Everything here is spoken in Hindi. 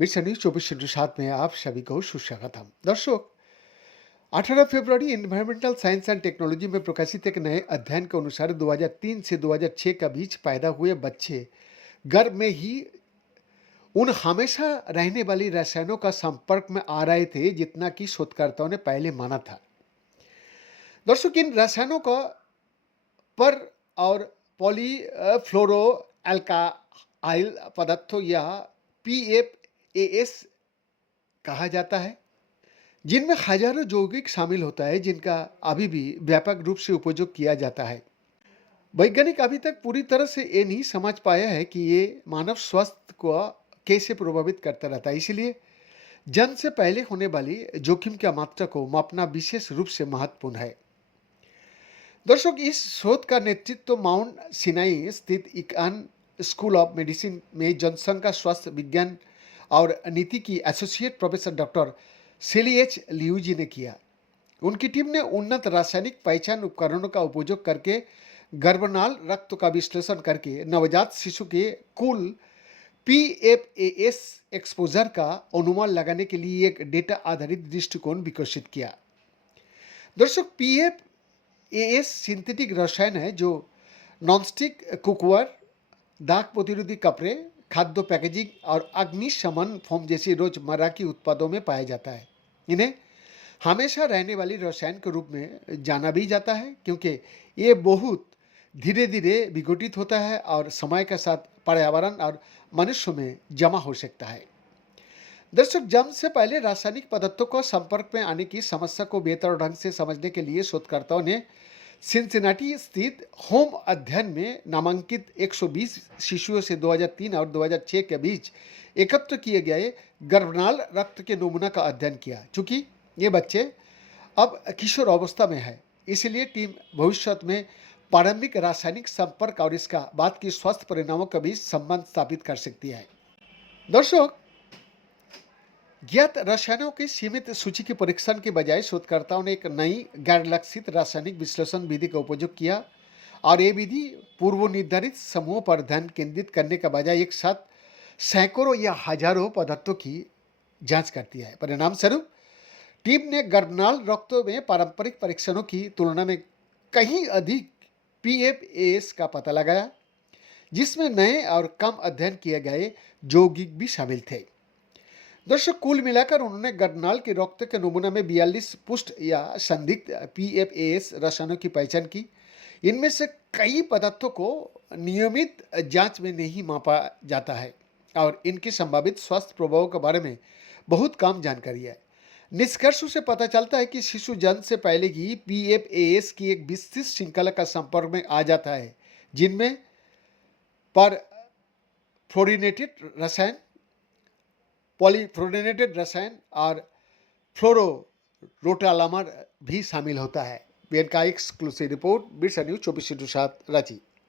मिशन न्यूज 24/7 में आप सभी को सुस्वागतम। दर्शक, 18 फरवरी इन्वायरमेंटल साइंस एंड टेक्नोलॉजी में प्रकाशित एक नए अध्ययन के अनुसार 2003 से 2006 के बीच पैदा हुए बच्चे गर्भ में ही उन हमेशा रहने वाली रसायनों का संपर्क में आ रहे थे जितना कि शोधकर्ताओं ने पहले माना था। दर्शक, इन रसायनों का पर और पॉलीफ्लोरो अल्काइल पदार्थों या पीएफएएस कहा जाता है, जिनमें हजारों यौगिक शामिल होता है जिनका अभी भी व्यापक रूप से उपयोग किया जाता है। वैज्ञानिक अभी तक पूरी तरह से ये नहीं समझ पाया है कि ये मानव स्वास्थ्य को कैसे प्रभावित करता रहता है। इसलिए जन्म से पहले होने वाली जोखिम की मात्रा को मापना विशेष रूप से महत्वपूर्ण है। दर्शक, इस शोध का नेतृत्व माउंट सिनाई स्थित इकान स्कूल ऑफ मेडिसिन में जनसंघ का स्वास्थ्य विज्ञान और नीति की एसोसिएट प्रोफेसर डॉक्टर सेली एच लियूजी ने किया। उनकी टीम ने उन्नत रासायनिक पहचान उपकरणों का उपयोग करके गर्भनाल रक्त का विश्लेषण करके नवजात शिशु के कुल पीएफएएस एक्सपोजर का अनुमान लगाने के लिए एक डेटा आधारित दृष्टिकोण विकसित किया। दर्शक, पीएफएएस सिंथेटिक रसायन है जो नॉनस्टिक कुकवेयर, दाग प्रतिरोधी कपड़े, खाद्य पैकेजिंग और अग्निशमन फोम जैसी रोजमर्रा की उत्पादों में पाया जाता है। इन्हें हमेशा रहने वाली रसायन के रूप में जाना भी जाता है क्योंकि ये बहुत धीरे धीरे विघटित होता है और समय के साथ पर्यावरण और मनुष्य में जमा हो सकता है। दर्शक, जन्म से पहले रासायनिक पदार्थों को संपर्क में आने की समस्या को बेहतर ढंग से समझने के लिए शोधकर्ताओं ने सिंसिनाटी स्थित होम अध्ययन में नामांकित 120 शिशुओं से 2003 और 2006 के बीच एकत्र किए गए गर्भनाल रक्त के नमूना का अध्ययन किया। चूंकि ये बच्चे अब किशोर अवस्था में है, इसलिए टीम भविष्य में प्रारंभिक रासायनिक संपर्क और इसका बाद की स्वास्थ्य परिणामों के बीच संबंध स्थापित कर सकती है। दर्शक, ज्ञात रसायनों की सीमित सूची के परीक्षण के बजाय शोधकर्ताओं ने एक नई गैर लक्षित रासायनिक विश्लेषण विधि का उपयोग किया और ये विधि पूर्व निर्धारित समूहों पर ध्यान केंद्रित करने के बजाय एक साथ सैकड़ों या हजारों पदार्थों की जांच करती है। परिणाम स्वरूप टीम ने गर्भनाल रक्त में पारंपरिक परीक्षणों की तुलना में कहीं अधिक पीएफएस का पता लगाया, जिसमें नए और कम अध्ययन किए गए यौगिक भी शामिल थे। दर्शक, कुल मिलाकर उन्होंने गर्भनाल के रक्त के नमूना में 42 पुष्ट या संदिग्ध पीएफएस रसायनों की पहचान की। इनमें से कई पदार्थों को नियमित जांच में नहीं मापा जाता है और इनकी संभावित स्वास्थ्य प्रभावों के बारे में बहुत कम जानकारी है। निष्कर्ष से पता चलता है कि शिशु जन्म से पहले ही पीएफएस की एक विस्तृत श्रृंखला का संपर्क में आ जाता है, जिनमें पर फ्लोरिनेटेड रसायन, पॉलीफ्लोरिनेटेड रसायन और फ्लोरोरोटालामर भी शामिल होता है। बीएन का exclusive report, mission news 24/7 Ranchi.